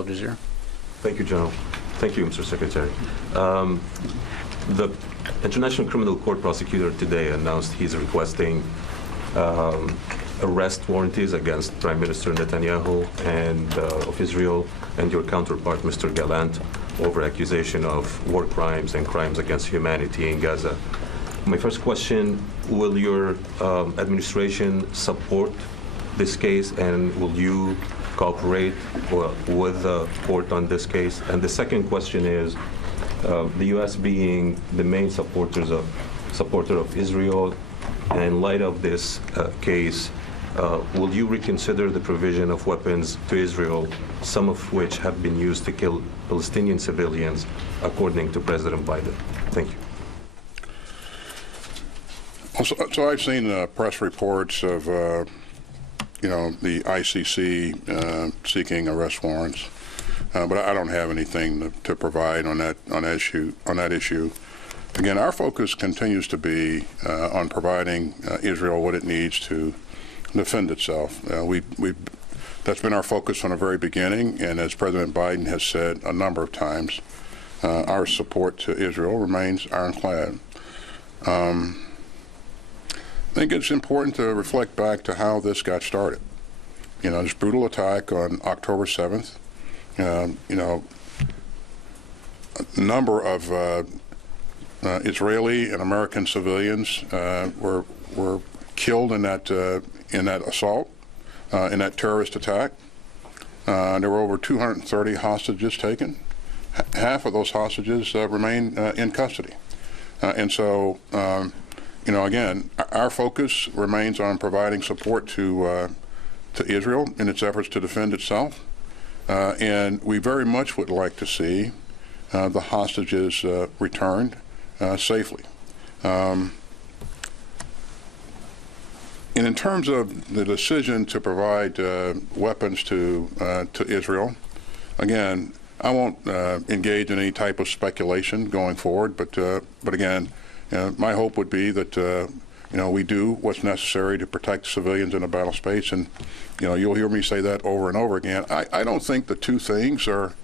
Al Jazeera. Thank you, General. Thank you, Mr. Secretary. The International Criminal Court prosecutor today announced he's requesting arrest warranties against Prime Minister Netanyahu and of Israel and your counterpart, Mr. Gallant, over accusation of war crimes and crimes against humanity in Gaza. My first question, will your administration support this case, and will you cooperate with the court on this case? And the second question is, the U.S. being the main supporter of Israel, and in light of this case, will you reconsider the provision of weapons to Israel, some of which have been used to kill Palestinian civilians, according to President Biden? Thank you. So I've seen press reports of, the ICC seeking arrest warrants, but I don't have anything to provide on that issue. Again, our focus continues to be on providing Israel what it needs to defend itself. That's been our focus from the very beginning, and as President Biden has said a number of times, our support to Israel remains ironclad. I think it's important to reflect back to how this got started. This brutal attack on October 7th, a number of Israeli and American civilians were killed in that assault, in that terrorist attack. There were over 230 hostages taken. Half of those hostages remain in custody. And so, again, our focus remains on providing support to Israel in its efforts to defend itself. And we very much would like to see the hostages returned safely. And in terms of the decision to provide weapons to Israel, again, I won't engage in any type of speculation going forward, but again, my hope would be that we do what's necessary to protect civilians in the battle space, and you'll hear me say that over and over again. I don't think the two things are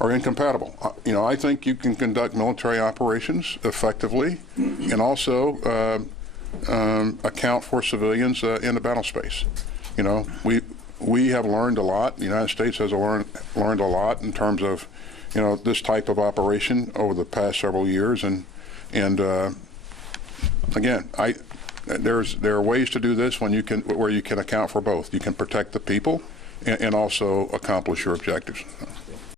incompatible. I think you can conduct military operations effectively and also account for civilians in the battle space. We have learned a lot. The United States has learned a lot in terms of this type of operation over the past several years, and again, there are ways to do this where you can account for both. You can protect the people and also accomplish your objectives.